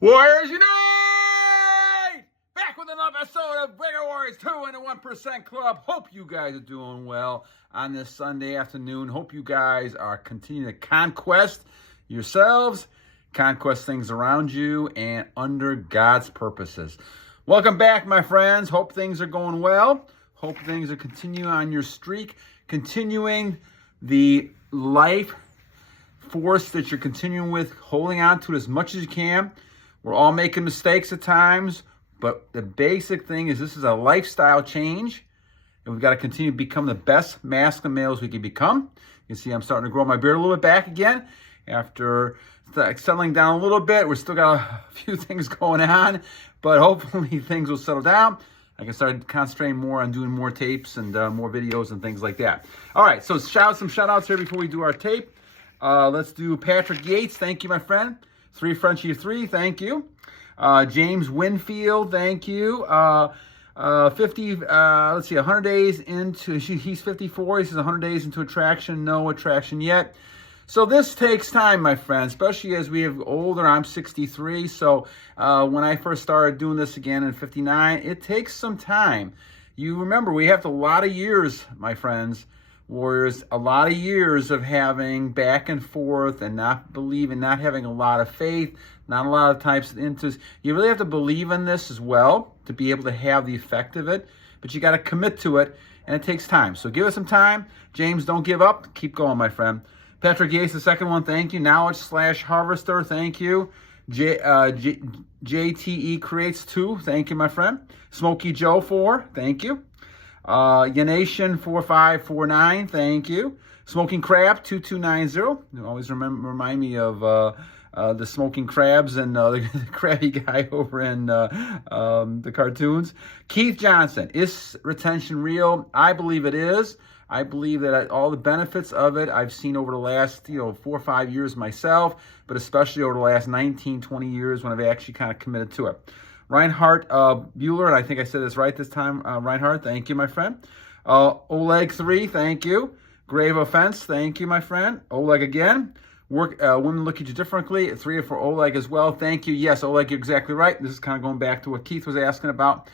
Warriors Unite! Back with another episode of Bigger Warriors 2 in the 1% Club. Hope you guys are doing well on this Sunday afternoon. Hope you guys are continuing to conquest yourselves, conquest things around you, and under God's purposes. Welcome back, my friends. Hope things are going well. Hope things are continuing on your streak, continuing the life force that you're continuing with, holding on to it as much as you can. We're all making mistakes at times, but the basic thing is this is a lifestyle change, and we've got to continue to become the best masculine males we can become. You can see I'm starting to grow my beard a little bit back again after settling down a little bit. We're still got a few things going on, but hopefully things will settle down. I can start concentrating more on doing more tapes and more videos and things like that. All right, so some shout outs here before we do our tape. Let's do Patrick Yeates. Thank you, my friend. IIIFrencyIII, thank you. James Winfield, thank you. 100 days into, he's 54. He says 100 days into attraction, no attraction yet. So this takes time, my friend, especially as we have older. I'm 63, so when I first started doing this again in 59, it takes some time. You remember, we have a lot of years, my friends, warriors, a lot of years of having back and forth and not believing, not having a lot of faith, not a lot of types of interests. You really have to believe in this as well to be able to have the effect of it, but you got to commit to it, and it takes time. So give us some time. James, don't give up. Keep going, my friend. Patrick Yeates, the second one, thank you. Knowledge/Harvester, thank you. JTE Creates 2, thank you, my friend. Smokey Joe 4, thank you. Yanation 4549, thank you. Smoking Crab 2290. You always remind me of the Smoking Crabs and the crabby guy over in the cartoons. Keith Johnson, is retention real? I believe it is. I believe that all the benefits of it I've seen over the last 4 or 5 years myself, but especially over the last 19, 20 years when I've actually kind of committed to it. Reinhardt Bieler, and I think I said this right this time, Reinhardt, thank you, my friend. Oleg 3, thank you. Graveoffense, thank you, my friend. Oleg again. Women look at you differently. 3 for Oleg as well, thank you. Yes, Oleg, you're exactly right. This is kind of going back to what Keith was asking about.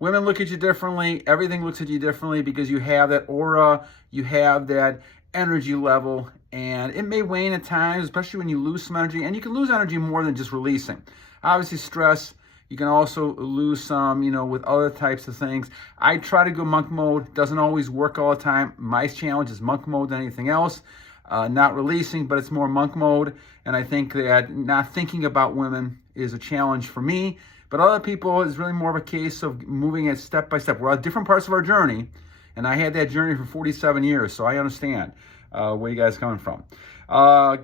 Women look at you differently. Everything looks at you differently because you have that aura, you have that energy level, and it may wane at times, especially when you lose some energy, and you can lose energy more than just releasing. Obviously, stress. You can also lose some, with other types of things. I try to go monk mode. Doesn't always work all the time. My challenge is monk mode than anything else. Not releasing, but it's more monk mode. And I think that not thinking about women is a challenge for me. But other people, is really more of a case of moving it step by step. We're at different parts of our journey. And I had that journey for 47 years, so I understand where you guys are coming from.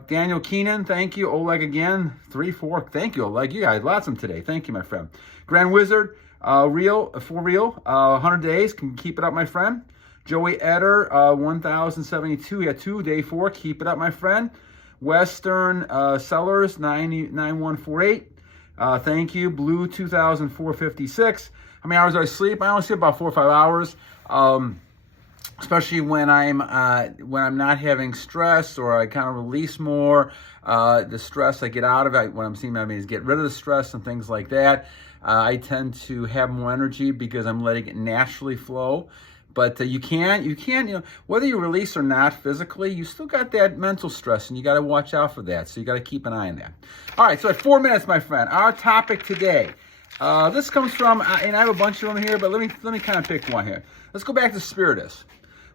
Daniel Keenan, thank you. Oleg again, 3, 4. Thank you, Oleg. You guys, lots of them today. Thank you, my friend. Grand Wizard, for real, 100 days. Can keep it up, my friend. Joey Eder, 1072. Yeah, 2, day 4. Keep it up, my friend. Westernsellers, 9148. Thank you. Blue, 2456. How many hours do I sleep? I only sleep about 4 or 5 hours. Especially when I'm not having stress, or I kind of release more the stress I get out of it. What I'm seeing, is get rid of the stress and things like that. I tend to have more energy because I'm letting it naturally flow. But you can, whether you release or not physically, you still got that mental stress, and you got to watch out for that. So you got to keep an eye on that. All right, so at 4 minutes, my friend, our topic today. This comes from, and I have a bunch of them here, but let me kind of pick one here. Let's go back to Spiritus.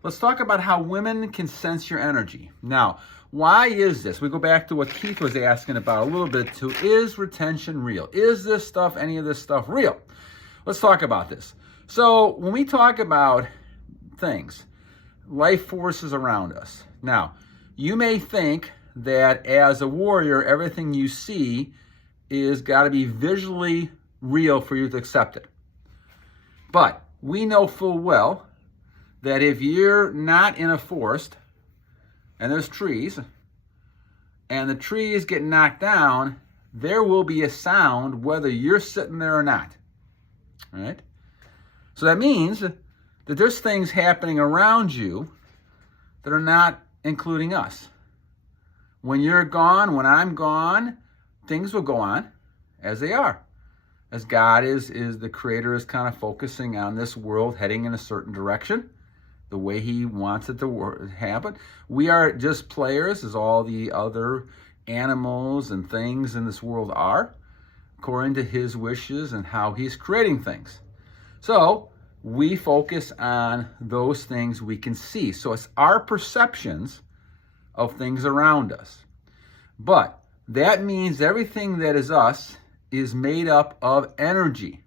Let's talk about how women can sense your energy. Now, why is this? We go back to what Keith was asking about a little bit too. Is retention real? Is this stuff, any of this stuff, real? Let's talk about this. So when we talk about things, life forces around us. Now, you may think that as a warrior, everything you see is got to be visually real for you to accept it. But we know full well that if you're not in a forest and there's trees and the trees get knocked down, there will be a sound whether you're sitting there or not. All right? So that means that there's things happening around you that are not including us. When you're gone, when I'm gone, things will go on. as they are. As God is the creator, is kind of focusing on this world heading in a certain direction, the way he wants it to happen. We are just players, as all the other animals and things in this world are, according to his wishes and how he's creating things. So we focus on those things we can see. So it's our perceptions of things around us. But that means everything that is us is made up of energy.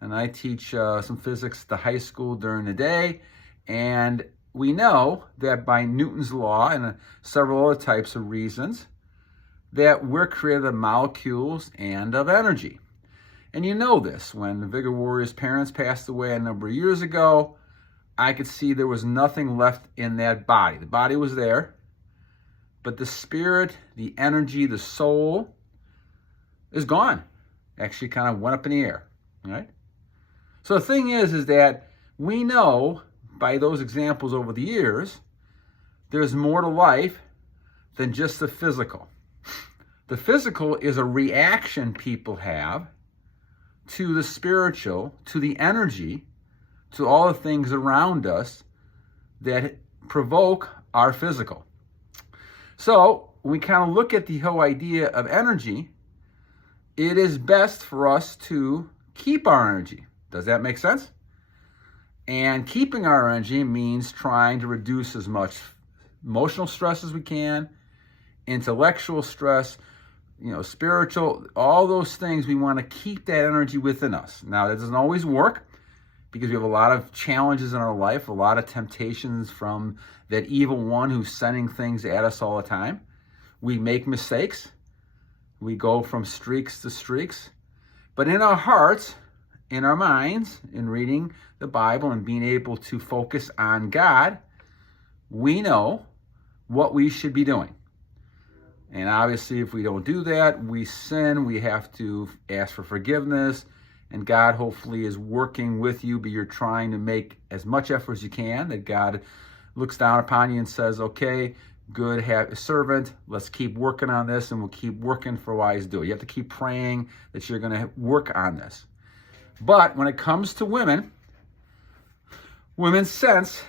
And I teach some physics at the high school during the day, and we know that by Newton's law and several other types of reasons that we're created of molecules and of energy. And you know this, when the Vigor Warrior's parents passed away a number of years ago, I could see there was nothing left in that body. The body was there, but the spirit, the energy, the soul is gone. Actually kind of went up in the air, right? So the thing is that we know by those examples over the years, there's more to life than just the physical. The physical is a reaction people have to the spiritual, to the energy, to all the things around us that provoke our physical. So when we kind of look at the whole idea of energy, it is best for us to keep our energy. Does that make sense? And keeping our energy means trying to reduce as much emotional stress as we can, intellectual stress, spiritual, all those things. We want to keep that energy within us. Now, that doesn't always work because we have a lot of challenges in our life, a lot of temptations from that evil one who's sending things at us all the time. We make mistakes. We go from streaks to streaks. But in our hearts, in our minds, in reading the Bible and being able to focus on God, we know what we should be doing. And obviously, if we don't do that, we sin. We have to ask for forgiveness. And God hopefully is working with you, but you're trying to make as much effort as you can, that God looks down upon you and says, okay, good servant, let's keep working on this, and we'll keep working for what He's doing. You have to keep praying that you're going to work on this. But when it comes to women sense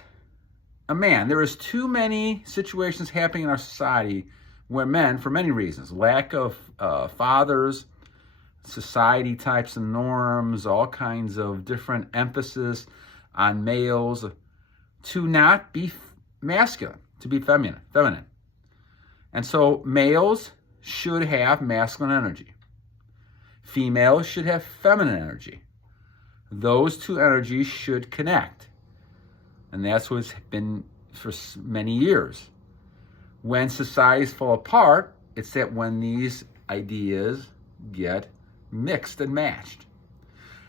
a man. There is too many situations happening in our society where men, for many reasons, lack of fathers, society types and norms, all kinds of different emphasis on males, to not be masculine, to be feminine. And so males should have masculine energy. Females should have feminine energy. Those two energies should connect. And that's what's been for many years. When societies fall apart, it's that when these ideas get mixed and matched.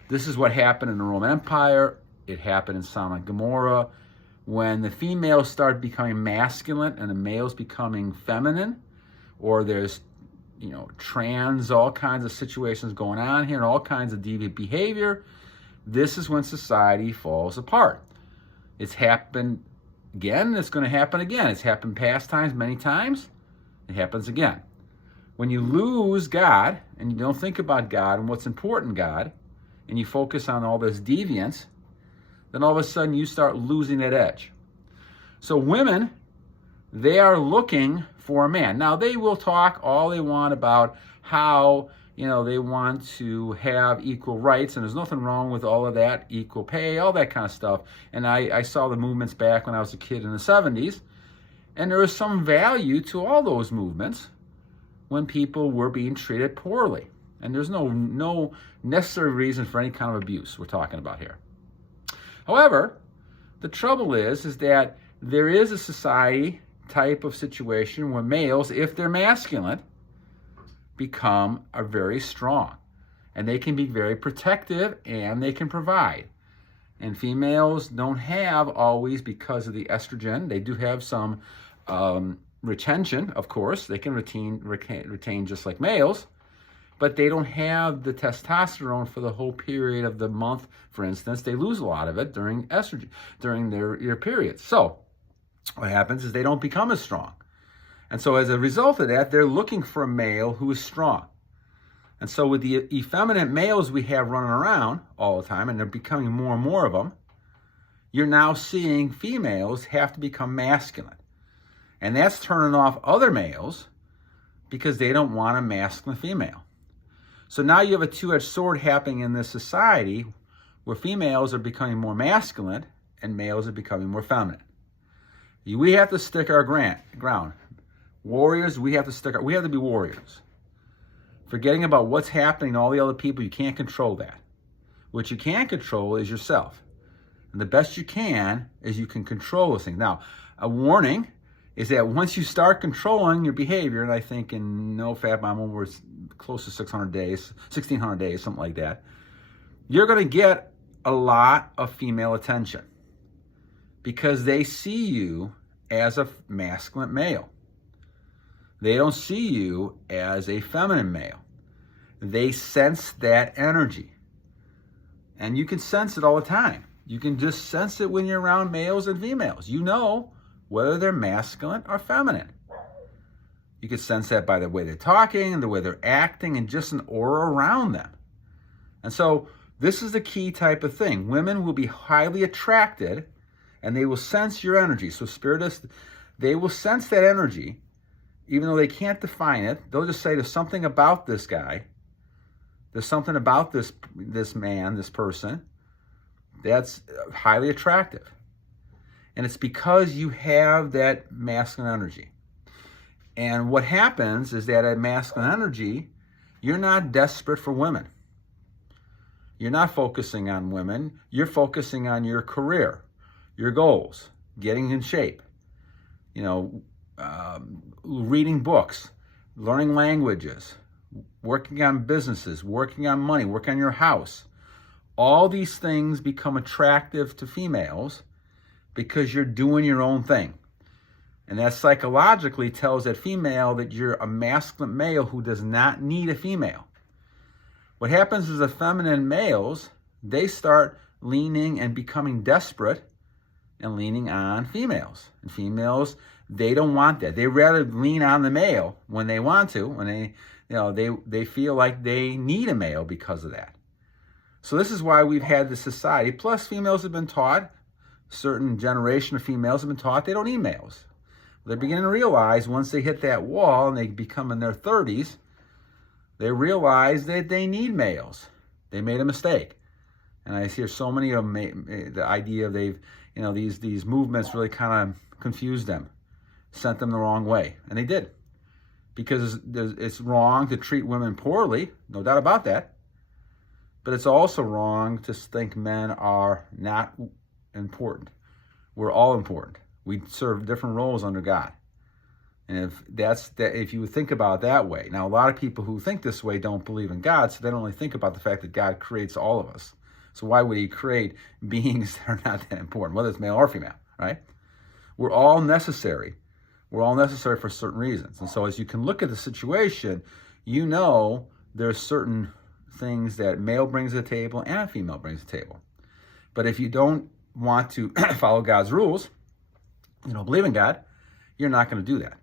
This is what happened in the Roman Empire. It happened in Sodom and Gomorrah. When the females start becoming masculine and the males becoming feminine, or there's, trans, all kinds of situations going on here and all kinds of deviant behavior, this is when society falls apart. It's happened again, it's going to happen again. It's happened past times, many times. It happens again. When you lose God, and you don't think about God and what's important in God, and you focus on all this deviance, then all of a sudden you start losing that edge. So women, they are looking for a man. Now, they will talk all they want about how, they want to have equal rights, and there's nothing wrong with all of that, equal pay, all that kind of stuff. And I saw the movements back when I was a kid in the 70s, and there was some value to all those movements when people were being treated poorly. And there's no necessary reason for any kind of abuse we're talking about here. However, the trouble is that there is a society type of situation where males, if they're masculine, are very strong. And they can be very protective and they can provide. And females don't have always, because of the estrogen, they do have some retention, of course. They can retain just like males, but they don't have the testosterone for the whole period of the month. For instance, they lose a lot of it during estrogen, during their periods. So what happens is they don't become as strong. And so as a result of that, they're looking for a male who is strong. And so with the effeminate males we have running around all the time, and they're becoming more and more of them, you're now seeing females have to become masculine. And that's turning off other males because they don't want a masculine female. So now you have a two-edged sword happening in this society where females are becoming more masculine and males are becoming more feminine. We have to stick our ground. Warriors, we have to be warriors. Forgetting about what's happening to all the other people, you can't control that. What you can control is yourself. And the best you can is you can control those things. Now, a warning is that once you start controlling your behavior, and I think in NoFap I'm over close to 600 days, 1,600 days, something like that, you're going to get a lot of female attention because they see you as a masculine male. They don't see you as a feminine male. They sense that energy. And you can sense it all the time. You can just sense it when you're around males and females. You know whether they're masculine or feminine. You can sense that by the way they're talking and the way they're acting and just an aura around them. And so this is the key type of thing. Women will be highly attracted and they will sense your energy. So Spiritus, they will sense that energy, even though they can't define it. They'll just say there's something about this guy. There's something about this man, this person, that's highly attractive. And it's because you have that masculine energy. And what happens is that at masculine energy, you're not desperate for women. You're not focusing on women. You're focusing on your career, your goals, getting in shape, reading books, learning languages, working on businesses, working on money, working on your house. All these things become attractive to females because you're doing your own thing. And that psychologically tells that female that you're a masculine male who does not need a female. What happens is the feminine males, they start leaning and becoming desperate and leaning on females. And females, they don't want that. They rather lean on the male when they want to, when they feel like they need a male because of that. So this is why we've had this society. Plus, females have been taught, a certain generation of females have been taught they don't need males. They're beginning to realize once they hit that wall and they become in their 30s, they realize that they need males. They made a mistake. And I hear so many of them, the idea of these movements really kind of confused them, sent them the wrong way. And they did. Because it's wrong to treat women poorly, no doubt about that. But it's also wrong to think men are not important. We're all important. We serve different roles under God. And if you think about it that way. Now, a lot of people who think this way don't believe in God, so they don't really think about the fact that God creates all of us. So why would he create beings that are not that important, whether it's male or female, right? We're all necessary. We're all necessary for certain reasons. And so as you can look at the situation, you know there's certain things that male brings to the table and a female brings to the table. But if you don't want to follow God's rules, you don't believe in God, you're not going to do that.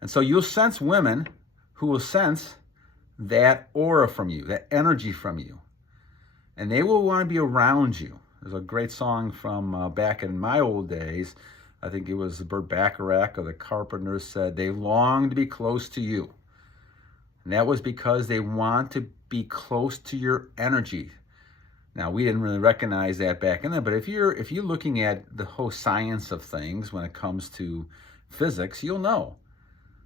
And so you'll sense women who will sense that aura from you, that energy from you. And they will want to be around you. There's a great song from back in my old days. I think it was Burt Bacharach or the Carpenters said, they long to be close to you. And that was because they want to be close to your energy. Now, we didn't really recognize that back then, but if you're looking at the whole science of things when it comes to physics, you'll know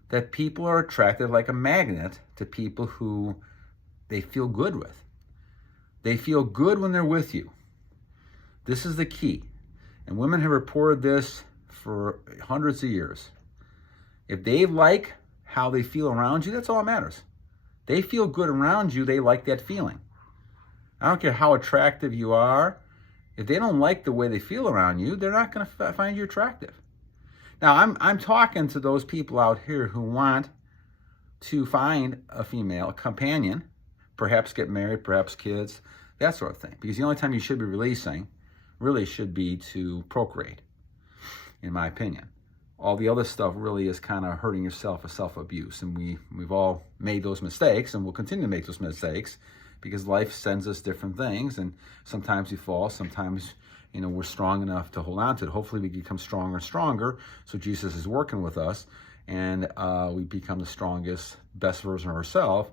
that people are attracted like a magnet to people who they feel good with. They feel good when they're with you. This is the key. And women have reported this for hundreds of years. If they like how they feel around you, that's all that matters. They feel good around you, they like that feeling. I don't care how attractive you are. If they don't like the way they feel around you, they're not going to find you attractive. Now, I'm talking to those people out here who want to find a female, a companion, perhaps get married, perhaps kids, that sort of thing. Because the only time you should be releasing really should be to procreate, in my opinion. all the other stuff really is kind of hurting yourself or self-abuse. And we've all made those mistakes, and we'll continue to make those mistakes because life sends us different things. And sometimes we fall, sometimes, you know, we're strong enough to hold on to it. Hopefully we become stronger and stronger. So Jesus is working with us, and we become the strongest, best version of ourselves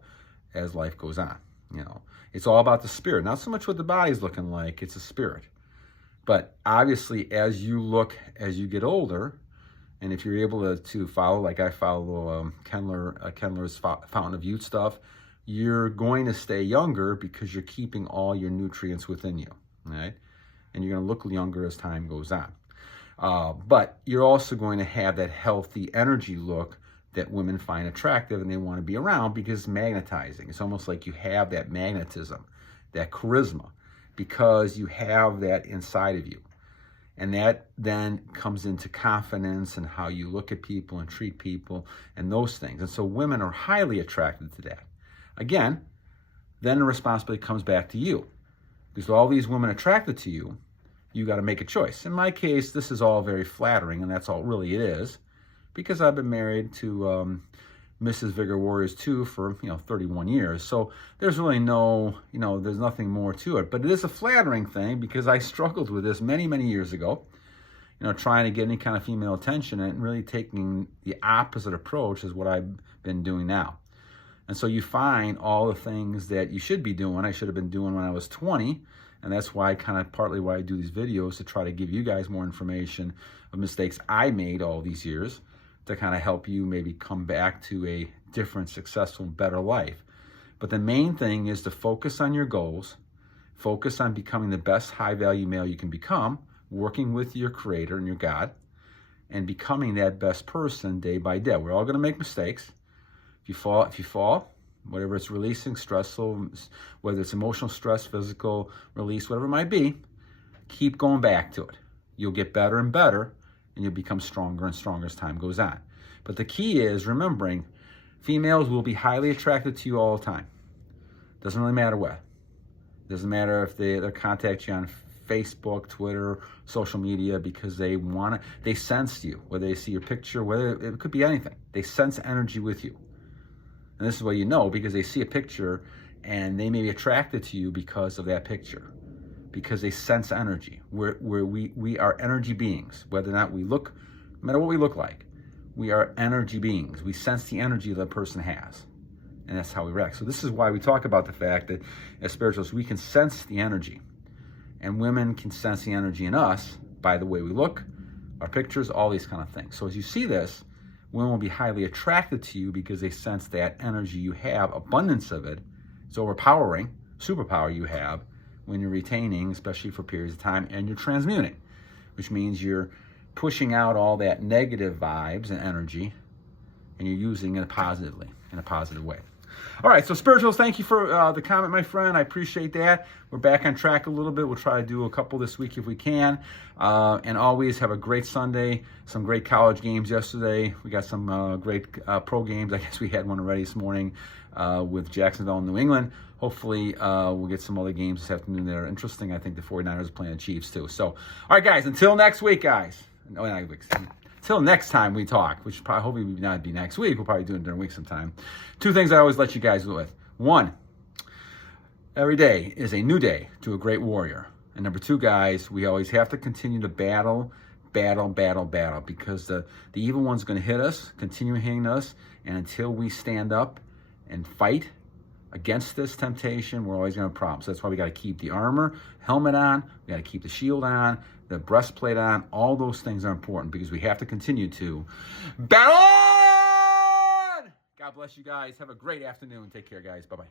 as life goes on. You know, it's all about the spirit, not so much what the body's looking like, it's a spirit. But obviously, as you get older, and if you're able to follow, like I follow Kendler's Fountain of Youth stuff, you're going to stay younger because you're keeping all your nutrients within you, right? And you're going to look younger as time goes on. But you're also going to have that healthy energy look that women find attractive and they want to be around because it's magnetizing. It's almost like you have that magnetism, that charisma, because you have that inside of you. And that then comes into confidence and how you look at people and treat people and those things. And so women are highly attracted to that. Again, then the responsibility comes back to you. Because all these women attracted to you, you got to make a choice. In my case, this is all very flattering, and that's all really it is, because I've been married to Mrs. Vigor Warriors 2 for 31 years. So there's really there's nothing more to it. But it is a flattering thing because I struggled with this many, many years ago, trying to get any kind of female attention and really taking the opposite approach is what I've been doing now. And so you find all the things that you should be doing, I should have been doing when I was 20. And that's why partly why I do these videos, to try to give you guys more information of mistakes I made all these years to kind of help you maybe come back to a different, successful, better life. But the main thing is to focus on your goals, focus on becoming the best high-value male you can become, working with your Creator and your God, and becoming that best person day by day. We're all going to make mistakes. If you fall, whatever it's releasing, stressful, whether it's emotional stress, physical release, whatever it might be, keep going back to it. You'll get better and better, and you'll become stronger and stronger as time goes on. But the key is remembering, females will be highly attracted to you all the time. Doesn't really matter what. Doesn't matter if they contact you on Facebook, Twitter, social media, because they sense you, whether they see your picture, whether it could be anything. They sense energy with you. And this is what you know, because they see a picture and they may be attracted to you because of that picture, because they sense energy. We are energy beings, whether or not we look, no matter what we look like, we are energy beings. We sense the energy that a person has, and that's how we react. So this is why we talk about the fact that as spiritualists, we can sense the energy, and women can sense the energy in us by the way we look, our pictures, all these kind of things. So as you see this, women will be highly attracted to you because they sense that energy you have, abundance of it. It's overpowering, superpower you have when you're retaining, especially for periods of time, and you're transmuting, which means you're pushing out all that negative vibes and energy, and you're using it positively, in a positive way. All right, so spirituals, thank you for the comment, my friend. I appreciate that. We're back on track a little bit. We'll try to do a couple this week if we can. And always have a great Sunday. Some great college games yesterday. We got some great pro games. I guess we had one already this morning with Jacksonville and New England. Hopefully, we'll get some other games this afternoon that are interesting. I think the 49ers are playing the Chiefs, too. So, all right, guys, until next week, guys. No, not weeks. Until next time we talk, which probably hopefully will not be next week. We'll probably do it during the week sometime. Two things I always let you guys with. One, every day is a new day to a great warrior. And number two, guys, we always have to continue to battle, because the evil one's going to hit us, continue hitting us, and until we stand up and fight against this temptation, we're always going to have problems. So that's why we got to keep the armor, helmet on, we got to keep the shield on, the breastplate on. All those things are important because we have to continue to battle on! God bless you guys. Have a great afternoon. Take care, guys. Bye-bye.